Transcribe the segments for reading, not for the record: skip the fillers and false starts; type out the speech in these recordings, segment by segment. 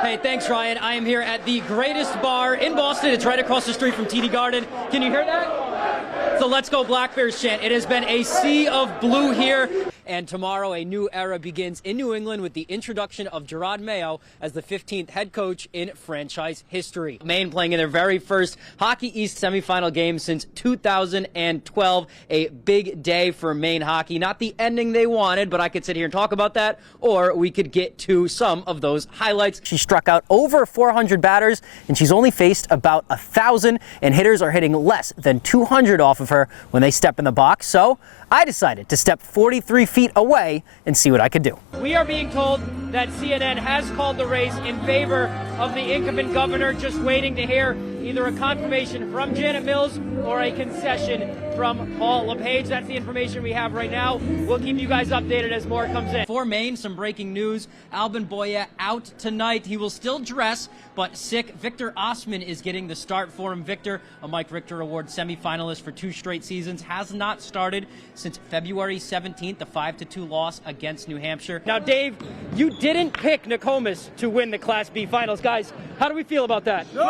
Hey, thanks, Ryan. I am here at the greatest bar in Boston. It's right across the street from TD Garden. Can you hear that? So Let's Go Black Bears chant. It has been a sea of blue here. And tomorrow, a new era begins in New England with the introduction of Jerod Mayo as the 15th head coach in franchise history. Maine playing in their very first Hockey East semifinal game since 2012. A big day for Maine hockey. Not the ending they wanted, but I could sit here and talk about that, or we could get to some of those highlights. She struck out over 400 batters, and she's only faced about 1,000, and hitters are hitting less than 200 off of her when they step in the box. So I decided to step 43 feet away and see what I could do. We are being told that CNN has called the race in favor of the incumbent governor, just waiting to hear either a confirmation from Janet Mills or a concession from Paul LePage. That's the information we have right now. We'll keep you guys updated as more comes in. For Maine, some breaking news. Albin Boya out tonight. He will still dress, but sick. Victor Osman is getting the start for him. Victor, a Mike Richter Award semifinalist for 2 straight seasons, has not started since February 17th, the 5-2 loss against New Hampshire. Now, Dave, you didn't pick Nokomis to win the Class B finals. Guys, how do we feel about that? No!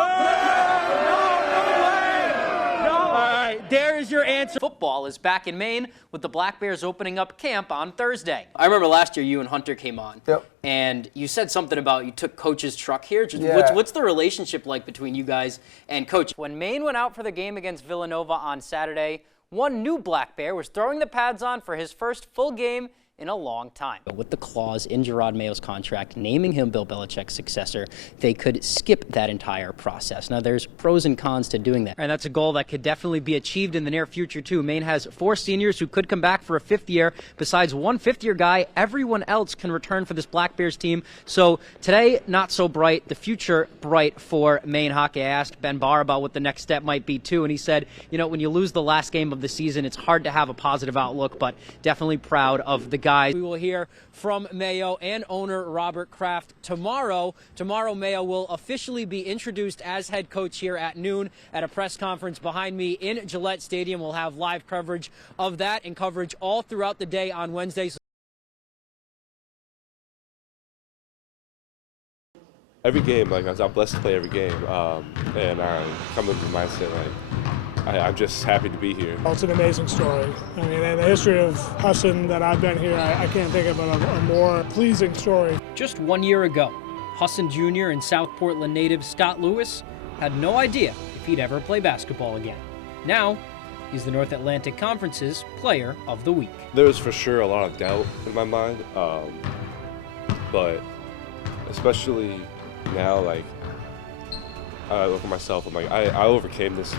All right, there is your answer. Football is back in Maine with the Black Bears opening up camp on Thursday. I remember last year you and Hunter came on, and you said something about you took Coach's truck here. What's the relationship like between you guys and Coach? When Maine went out for the game against Villanova on Saturday, one new Black Bear was throwing the pads on for his first full game in a long time. With the clause in Jerod Mayo's contract naming him Bill Belichick's successor, they could skip that entire process. Now, there's pros and cons to doing that. And that's a goal that could definitely be achieved in the near future, too. Maine has 4 seniors who could come back for a 5th year. Besides one 5th-year guy, everyone else can return for this Black Bears team. So today, not so bright. The future bright for Maine hockey. I asked Ben Barr about what the next step might be, too, and he said, you know, when you lose the last game of the season, it's hard to have a positive outlook, but definitely proud of the guys. We will hear from Mayo and owner Robert Kraft tomorrow. Tomorrow, Mayo will officially be introduced as head coach here at noon at a press conference behind me in Gillette Stadium. We'll have live coverage of that and coverage all throughout the day on Wednesday. Every game, I'm blessed to play every game, and I come with the mindset, I'm just happy to be here. It's an amazing story. I mean, in the history of Husson that I've been here, I can't think of a more pleasing story. Just 1 year ago, Husson Jr. and South Portland native Scott Lewis had no idea if he'd ever play basketball again. Now, he's the North Atlantic Conference's Player of the Week. There was for sure a lot of doubt in my mind, but especially now, I look at myself, I'm I overcame this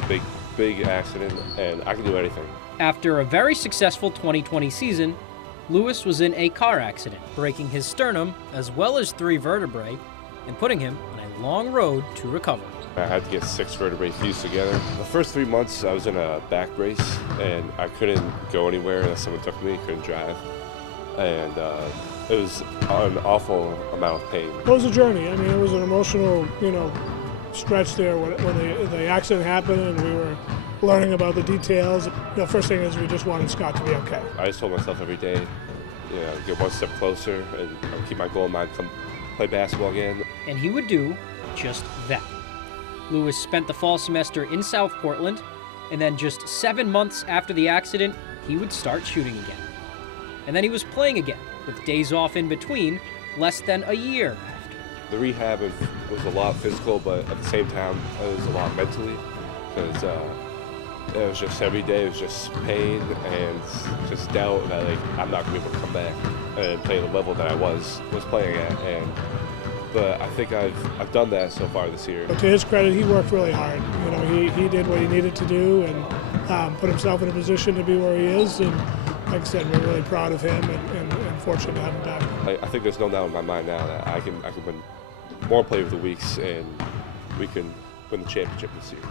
big accident, and I can do anything. After a very successful 2020 season, Lewis was in a car accident, breaking his sternum as well as 3 vertebrae and putting him on a long road to recovery. I had to get 6 vertebrae fused together. The first 3 months I was in a back brace, and I couldn't go anywhere unless someone took me, couldn't drive. And it was an awful amount of pain. It was a journey. I mean, it was an emotional, stretch there when the accident happened and we were learning about the details. First thing is we just wanted Scott to be okay. I just told myself every day, get one step closer and keep my goal in mind, come play basketball again. And he would do just that. Lewis spent the fall semester in South Portland, and then just 7 months after the accident, he would start shooting again. And then he was playing again, with days off in between, less than a year after. The rehab was a lot physical, but at the same time, it was a lot mentally, because it was just every day, it was just pain and just doubt that I'm not going to be able to come back and play the level that I was playing at. But I think I've done that so far this year. But to his credit, he worked really hard. He did what he needed to do and put himself in a position to be where he is. And like I said, we're really proud of him and fortunate to have him back. I think there's no doubt in my mind now that I can win more Player of the Weeks, and we can win the championship this year.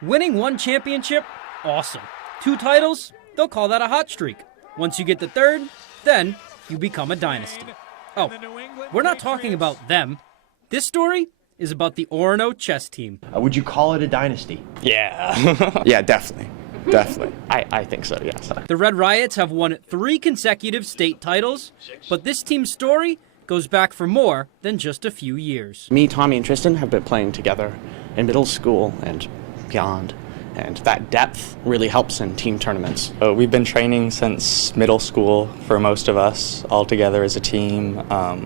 Winning 1 championship? Awesome. 2 titles? They'll call that a hot streak. Once you get the 3rd, then you become a dynasty. Oh, we're not talking about them. This story is about the Orono chess team. Would you call it a dynasty? Yeah. Yeah, definitely. Definitely. I think so, yes. The Red Riots have won 3 consecutive state titles, but this team's story goes back for more than just a few years. Me, Tommy, and Tristan have been playing together in middle school and beyond, and that depth really helps in team tournaments. We've been training since middle school for most of us, all together as a team. A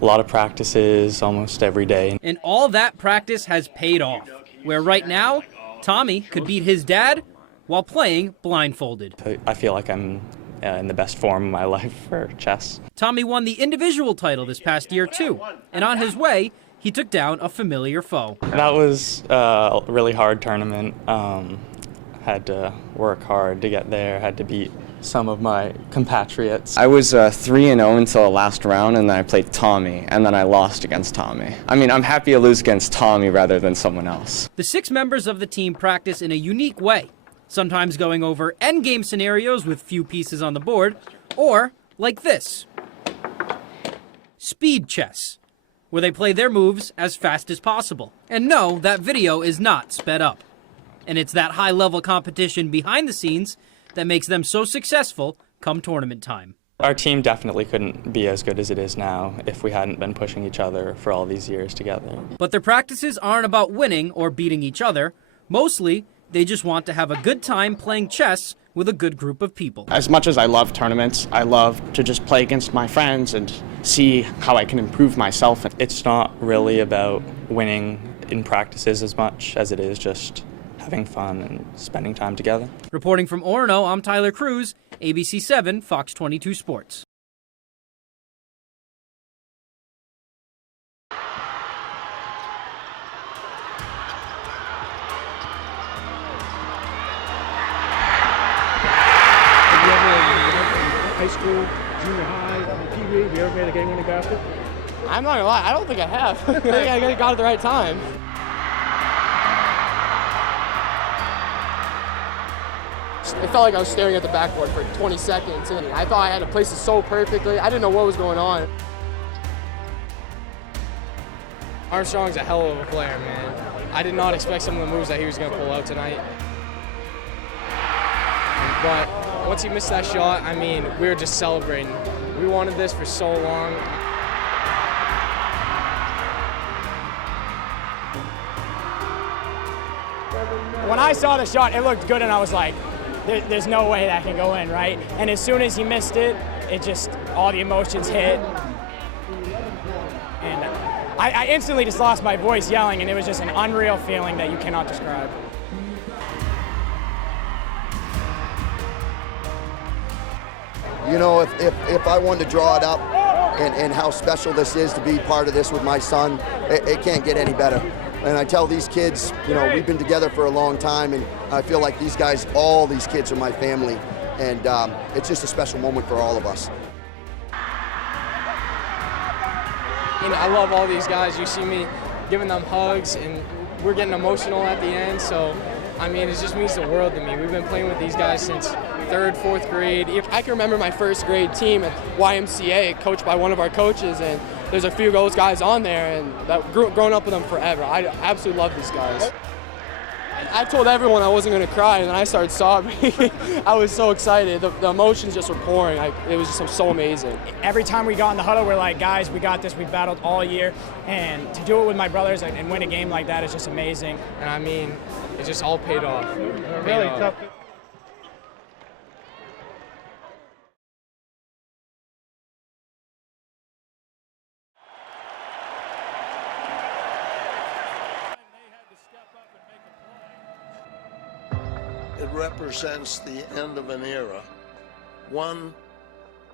lot of practices almost every day. And all that practice has paid off, where right now, Tommy could beat his dad while playing blindfolded. I feel like I'm in the best form of my life for chess. Tommy won the individual title this past year too, and on his way, he took down a familiar foe. That was a really hard tournament. Had to work hard to get there, had to beat some of my compatriots. I was 3-0 until the last round, and then I played Tommy, and then I lost against Tommy. I mean, I'm happy to lose against Tommy rather than someone else. The 6 members of the team practice in a unique way, sometimes going over endgame scenarios with few pieces on the board, or like this, speed chess, where they play their moves as fast as possible. And no, that video is not sped up. And it's that high-level competition behind the scenes that makes them so successful come tournament time. Our team definitely couldn't be as good as it is now if we hadn't been pushing each other for all these years together. But their practices aren't about winning or beating each other. Mostly, they just want to have a good time playing chess with a good group of people. As much as I love tournaments, I love to just play against my friends and see how I can improve myself. It's not really about winning in practices as much as it is just having fun and spending time together. Reporting from Orono, I'm Tyler Krusz, ABC 7, Fox 22 Sports. High school, junior high, Pee Wee, have you ever made a game-winning basket? I'm not gonna lie, I don't think I have. I think I got it at the right time. It felt like I was staring at the backboard for 20 seconds, and I thought I had to place it so perfectly. I didn't know what was going on. Armstrong's a hell of a player, man. I did not expect some of the moves that he was gonna pull out tonight. But once he missed that shot, I mean, we were just celebrating. We wanted this for so long. When I saw the shot, it looked good, and I was like, there's no way that can go in, right? And as soon as he missed it, it just, all the emotions hit. And I instantly just lost my voice yelling, and it was just an unreal feeling that you cannot describe. You know, if I wanted to draw it up and how special this is to be part of this with my son, it can't get any better. And I tell these kids, you know, we've been together for a long time, and I feel like these guys, all these kids are my family, and it's just a special moment for all of us. And I love all these guys. You see me giving them hugs, and we're getting emotional at the end, so I mean, it just means the world to me. We've been playing with these guys since 3rd, 4th grade. I can remember my 1st grade team at YMCA, coached by one of our coaches, and there's a few of those guys on there, and that grown up with them forever. I absolutely love these guys. I told everyone I wasn't going to cry, and then I started sobbing. I was so excited. The emotions just were pouring. It was just so amazing. Every time we got in the huddle, we're like, guys, we got this. We battled all year, and to do it with my brothers and win a game like that is just amazing. And I mean, it just all paid off. Really tough. It represents the end of an era, one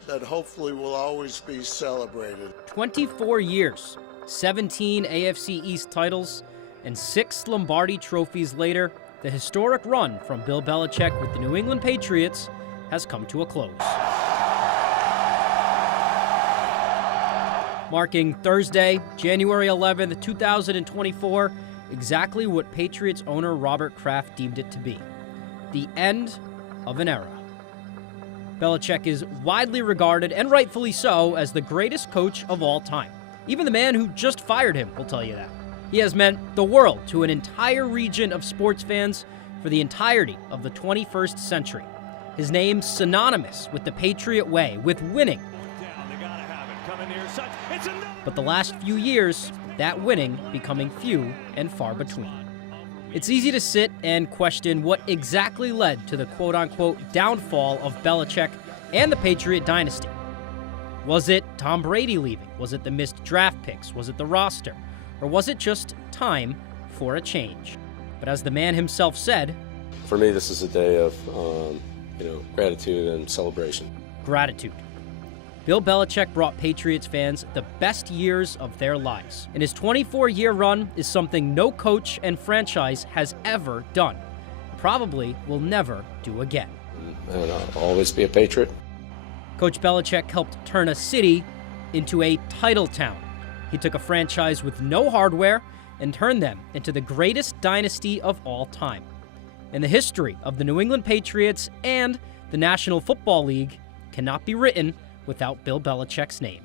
that hopefully will always be celebrated. 24 years, 17 AFC East titles, and 6 Lombardi trophies later, the historic run from Bill Belichick with the New England Patriots has come to a close. Marking Thursday, January 11th, 2024, exactly what Patriots owner Robert Kraft deemed it to be. The end of an era. Belichick is widely regarded, and rightfully so, as the greatest coach of all time. Even the man who just fired him will tell you that. He has meant the world to an entire region of sports fans for for the entirety of the 21st century. His name synonymous with the Patriot way, with winning. But the last few years, that winning becoming few and far between. It's easy to sit and question what exactly led to the quote-unquote downfall of Belichick and the Patriot dynasty. Was it Tom Brady leaving? Was it the missed draft picks? Was it the roster? Or was it just time for a change? But as the man himself said, for me, this is a day of gratitude and celebration. Gratitude. Bill Belichick brought Patriots fans the best years of their lives, and his 24-year run is something no coach and franchise has ever done. Probably will never do again. And I'll always be a Patriot. Coach Belichick helped turn a city into a title town. He took a franchise with no hardware and turned them into the greatest dynasty of all time. And the history of the New England Patriots and the National Football League cannot be written without Bill Belichick's name.